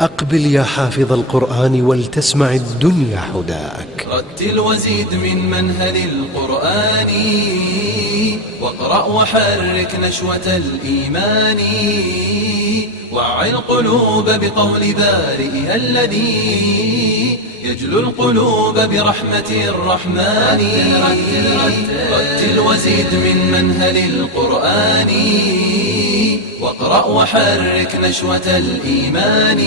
أقبل يا حافظ القرآن ولتسمع الدنيا حداك. رتل وزيد من منهل القرآن، واقرأ وحرك نشوة الإيمان، وعي القلوب بقول بارئها الذي يجلو القلوب برحمة الرحمن. رتل وزيد من منهل القرآن، واقرأ وحرك نشوة الإيمان،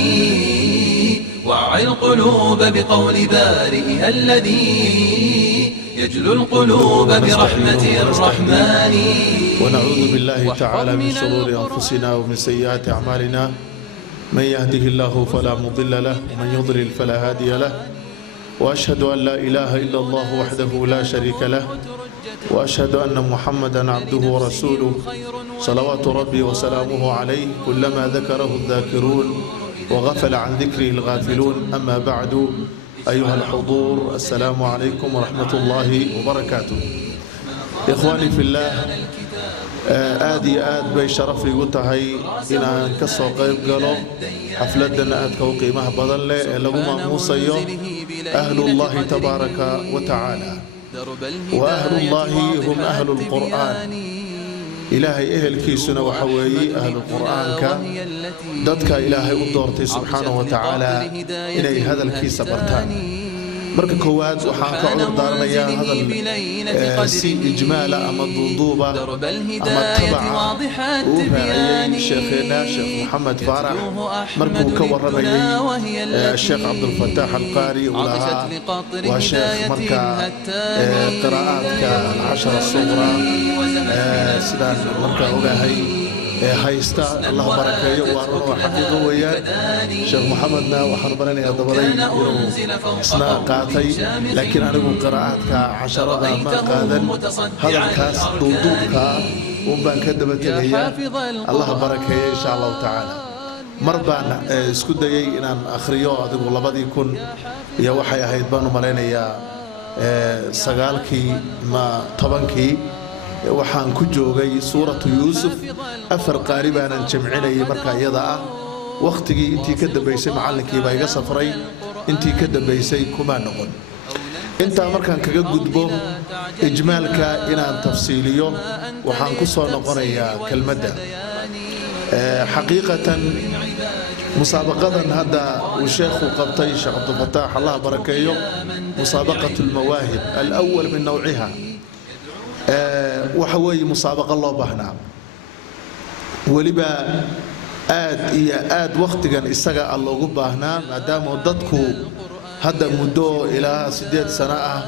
وعي القلوب بقول بارئها الذي يجلو القلوب برحمة الرحمن. ونعوذ بالله تعالى من شرور أنفسنا ومن سيئات أعمالنا، من يهده الله فلا مضل له ومن يضلل فلا هادي له، وأشهد أن لا إله إلا الله وحده لا شريك له، وأشهد أن محمدا عبده ورسوله صلوات ربي وسلامه عليه، كلما ذكره الذاكرون وغفل عن ذكره الغافلون. أما بعد، أيها الحضور، السلام عليكم ورحمة الله وبركاته. إخواني في الله، aad iyo aad bay sharaf igu tahay inaan ka soo qayb galo xafladan aadka u qiimaha badan leh ee lagu maamuusayo ahlullahi tabaaraka wa tacaala. wa ahlullahi hum ahlul qur'aan. ilaahay ehelkiisuna waxa weeye ahlul qur'aanka, dadka ilaahay u doortay subxaanahu wa tacaala inay hadalkiisa bartaan. marka koowaad waxaan ka cudur daaranayaa hadal si ijmaala ama duuduuba ama tabaca uu raaciyey sheekheena sheekh maxamed faarax markuu ka waramayey sheekh cabdulfataax alqaari uu lahaa waa sheekh marka qiraa'aadka alcashara suqra sidaan marka ogahay haysta. allah barakeeyo, waa run oo xaqiiqo weeyaan. sheekh maxamedna waxaan baranayaa dabaday inuu isna qaatay, laakiin anigu qiraa'aadka casharada ma qaadan. hadalkaas duuduubka un baan ka daba tegayaa. allah barakeeyo insha allahu tacaala. mar baan isku dayay inaan akhriyo, adigu 2000 iyo waxay ahayd baan u malaynayaa 9kii ma 10kii waxaan ku joogay suuratu yuusuf. 4 qaari baanan jamcinayay marka iyada ah. wakhtigii intii ka dambaysay macallinkii baa iga safray, intii ka dambaysay kuma noqon. intaa markaan kaga gudbo ijmaalka inaan tafsiiliyo, waxaan ku soo noqonayaa kelmadda. xaqiiqatan musaabaqadan hadda uu sheekhu qabtay sheekh cabdulfataax, allah barakeeyo, musaabaqatu lmawaahib alawal min nawciha. waxa weeye musaabaqo loo baahnaa, weliba aad iyo aad wakhtigan isaga ah loogu baahnaa, maadaama dadku hadda muddo ilaa 8 sano ah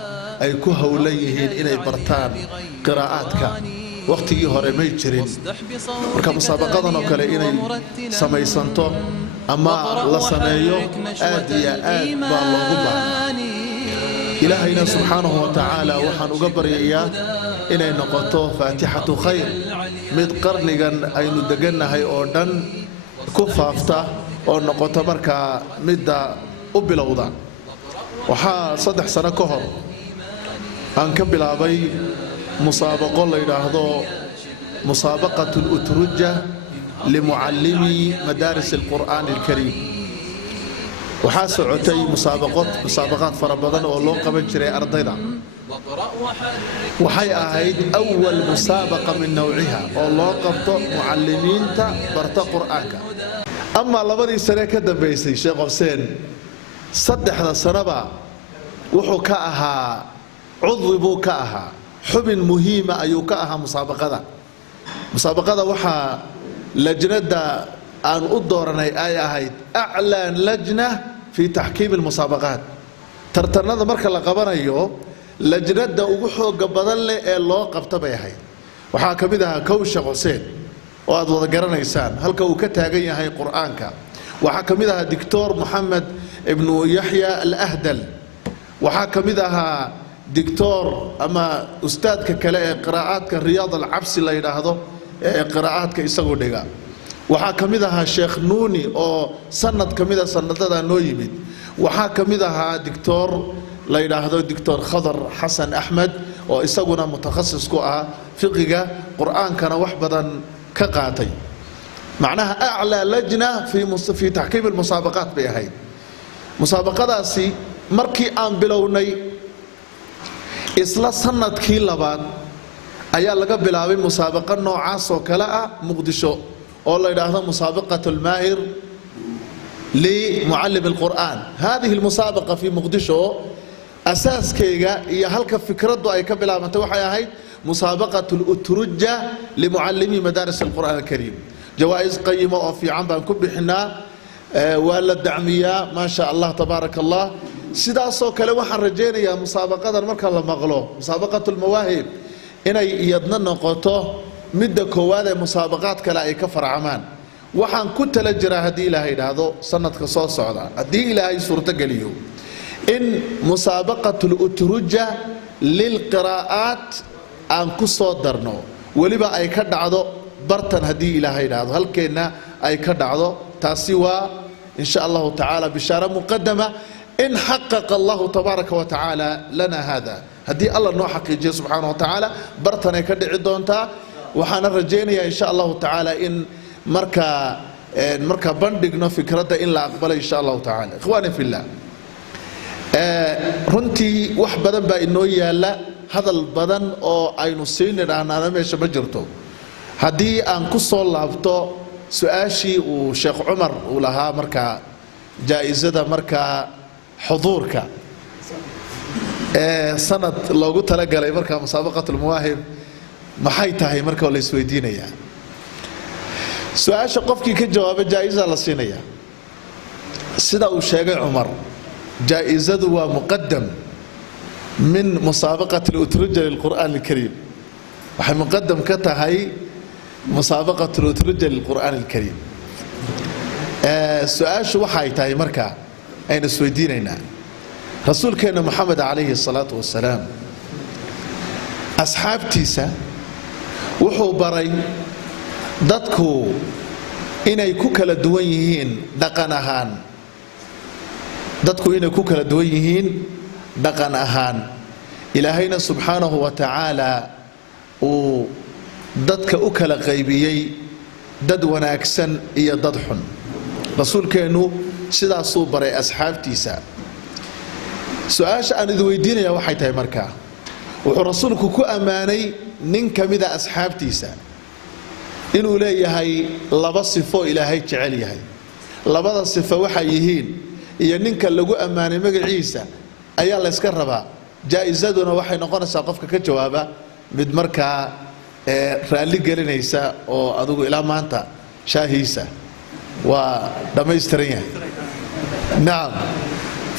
ay ku howlan yihiin inay bartaan qiraa'aadka. wakhtigii hore may jirin. marka musaabaqadan oo kale inay samaysanto ama la sameeyo aad iyo aad baa loogu baahnaa. ilaahayna subxaanahu wa tacaala waxaan uga baryayaa inay noqoto faatixatu khayr, mid qarnigan aynu degannahay oo dhan ku faafta oo noqoto markaa midda u bilowda. waxaa 3 sano ka hor aan ka bilaabay musaabaqo la yidhaahdo musaabaqatu al-utruja limucallimi madaaris alqur'aan alkariim. waxaa socotay musaabaqaad fara badan oo loo qaban jiray ardayda. waxay ahayd awal musaabaqa min nawciha oo loo qabto mucallimiinta barta qur'aanka. ama 2 sane ka dambaysay sheekh xuseen 3 sanaba wuxuu ka ahaa cudwi buu ka ahaa, xubin muhiima ayuu ka ahaa musaabaqada. waxaa lajnada aan u dooranay ay ahayd aclaan lajna fi taxkiim almusaabaqaat. tartanada marka la qabanayo lajnada ugu xooga badan leh ee loo qabta bay ahayd. waxaa ka mid ahaa sheekh xuseen oo aad wada garanaysaan halka uu ka taagan yahay qur'aanka. waxaa ka mid ahaa doctor moxamed ibnu yaxya alahdal. waxaa ka mid ahaa doctor ama ustaadka kale ee qiraa'aadka riyaad alcabsi la yidhaahdo ee qiraa'aadka isagoo dhiga. waxaa ka mid ahaa sheekh nuuni oo sanad ka mida sanadada noo yimid. waxaa ka mid ahaa doctor la yidhaahdo doctor khadar xasan axmed oo isaguna mutakhasis ku ah fiqiga qur'aankana wax badan ka qaatay. معناها أعلى لجنة في تحكيم المسابقات بهاي مسابقة داسي مركي آن بلوني إسلا سنة كيلا بعد أيها لقى بلاوي مسابقة نوعا سوكلاء مقدشو والله يراها مسابقة الماهر لمعلم القرآن. هذه المسابقة في مقدشو أساس كيغا هي هلك فكرة أي كبلا من توحي هاي مسابقة الأترجة لمعلمي مدارس القرآن الكريم. جوائز قيمة وفي عام بنكب حنا ولا الدعمية ما شاء الله تبارك الله. سيدا صوك لو حرجينا يا مسابقة المركز المغلو مسابقة المواهب إن يدنا نقطه مدة كوادة مسابقات كلا أي كفر عمان. وحن كنت لجرا هدي إلهي هذا سنة قصاص صعدة هدي إلهي سورة قليو إن مسابقة الأترجة للقراءات أن كصدرنا ولبا أي كدعو برتن هدي إلهي هذا هل كنا أي كدعو تاسوا إن شاء الله تعالى بشارة مقدمة إن حقق الله تبارك وتعالى لنا هذا هدي الله نو حقيقي سبحانه وتعالى برتن أي كدعو دونتا وحنا رجينا إن شاء الله تعالى إن مركا بندقنا فكرة إن لا أقبل إن شاء الله تعالى. إخواني في الله runtii wax badan baa inoo yaala hadal badan oo aynu siinayna meesha ma jirto hadii aan ku soo laabto su'aashii uu Sheekh Umar uu lahaa marka jaa'izada marka xuduurka sanad loogu tala galay marka musaabaqatul mawaahib maxay tahay marka la isweydiinaya su'aasha qofkii ka jawaabay jaa'iza la siinaya sida uu sheegay Umar جائزة ومقدم من مسابقة الأترجة للقرآن الكريم وحي مقدم كتهي مسابقة الأترجة للقرآن الكريم سؤال شو وحي تاي مركا أين سويدينينا رسول كان محمد عليه الصلاة والسلام أصحاب تيسا وحو بري دادكو إنay ku kala duwan yihiin dhaqan ahaan dadku inay ku kala duwan yihiin dhaqan ahaan ilaahayna subhanahu wa ta'ala uu dadka u kala qaybiyay dad wanaagsan iyo dad xun rasuulkeenu sidaas uu baray asxaabtiisa su'aasha aan idin weydiinaya waxay tahay markaa wuxuu rasuulku ku amaanay nin kamida asxaabtiisa inuu leeyahay laba sifo ilaahay jecel yahay labada sifo waxa yihiin iyo ninka lagu amaanay magaciisa ayaa la iska rabaa jaa'izaduna waxay noqonaysaa qofka ka jawaaba mid markaa raali gelinaysa oo adigu ilaa maanta shaahiisa waa dhameystiran yahay naam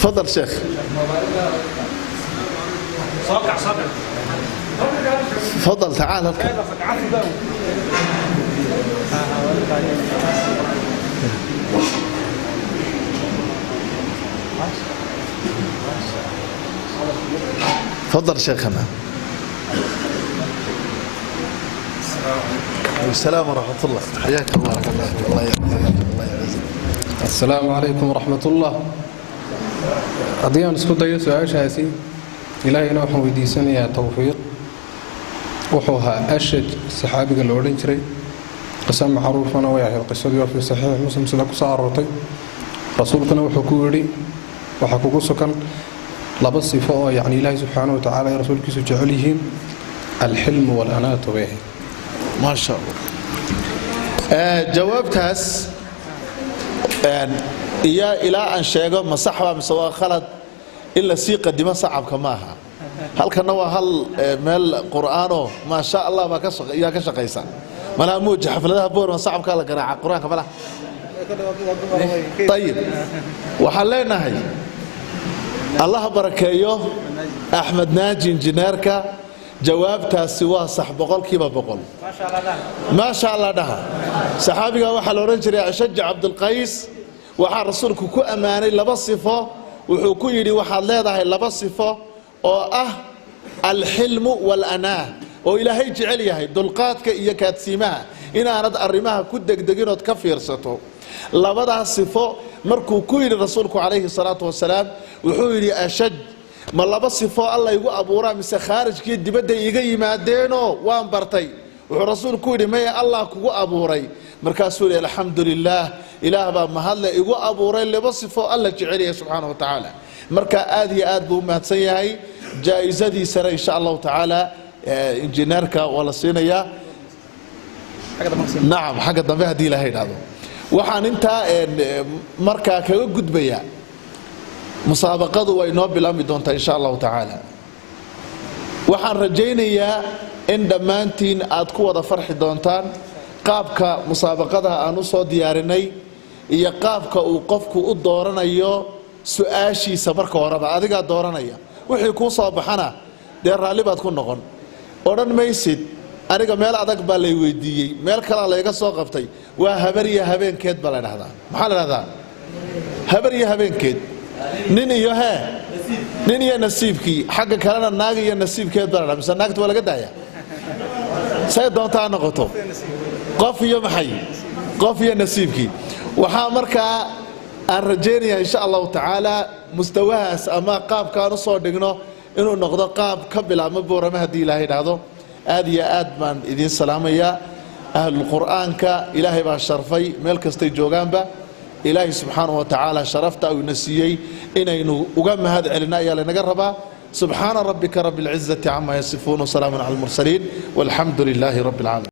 fadal sheekh فضل تعال تفضل شيخنا. السلام ورحمة الله حياك الله الله يعزك. السلام عليكم ورحمة الله. أضيان اسكت دايو سؤال شاسي إلهي نوح ويديسني يا توفيق وحوها أشج صحابي الأولين جري قسم معروف أنا وياها القصة في صحيح مسلم سلك صارتي رسولنا وحكوري وحكوا سكن لبس صفاء يعني الله سبحانه وتعالى يا رسولك سجعلهم الحلم والأناة به ما شاء الله. جوابتهاس يا إلى أن شيء مصحبة مسوا خلد إلا سيق قديمة صعب كماها هل كان هل مال قرآنه ما شاء الله ما كشق يا كشق يسان ما لا موج حفلتها بور صعب كلا قراءة قرآن كملا. طيب وحلينا هي الله بركيه أحمد ناجي إنجنيركا جوابتها سوا صح بقول كيف بقول ما شاء الله ده صحابي وحل ورنجري أشجع عبد القيس وحال رسولك كو أماني لبصفه وحكو يدي وحال ليضاهي لبصفه الحلم والأناه وإلهي جعليها دلقاتك إياك تسيمها إن أرد أرماها كدك دقين وتكفير ستو لبضها الصفة مركو كويل رسولك عليه الصلاة والسلام وحولي أشج ما لبصفة الله يقول أبو رامي سخارج كي دي بدأ يقي مادينو وان برتي ورسول كوري ما الله كو أبوري مركاسول الحمد لله إله با مهلا إيغو أبوري اللي بصفه الله جعله سبحانه وتعالى مركا آدي بو ما تسيهي جائزة دي سرى إن شاء الله تعالى إنجنيركا ولا صينية نعم حاجة ضبيها دي لهي هذا وحان انت مركا كوجد بيا مسابقة وينوب بالأمر دونتا إن شاء الله تعالى waxaan rajaynayaa in dhammaantiin aad ku wada farxi doontaan qaabka musaabaqadaha aan u soo diyaarinay iyo qaabka uu qofku u dooranayo su'aashiisa marka horeba adiga dooranaya wixii ku soo baxana dee raalli baad ku noqon oran maysid aniga meel adag baa lay weydiiyay meel kale laga soo qabtay waa habar iyo habeenkeed baa la dhahdaa maxaa la dhahdaa habar iyo habeenkeed nin iyo nin iyo nasiibkii xagga kalena naag iyo nasiibkeed baa la mise naagta waa laga daaya say doontaa noqoto qof iyo maxay qof iyo nasiibkii waxaa markaa aan rajaynayaa insha allahu tacaala mustawahaas ama qaabkaan u soo dhigno inuu noqdo qaab ka bilaabma boorama haddii ilaahay idhaahdo aad iyo aad baan idiin salaamayaa ahlulqur'aanka ilaahay baa sharfay meel kastay joogaanba إلهي سبحانه وتعالى شرفت أو نسيي إن وقام هذا علنا يا لنقربا سبحان ربك رب العزة عما يصفون وسلام على المرسلين والحمد لله رب العالمين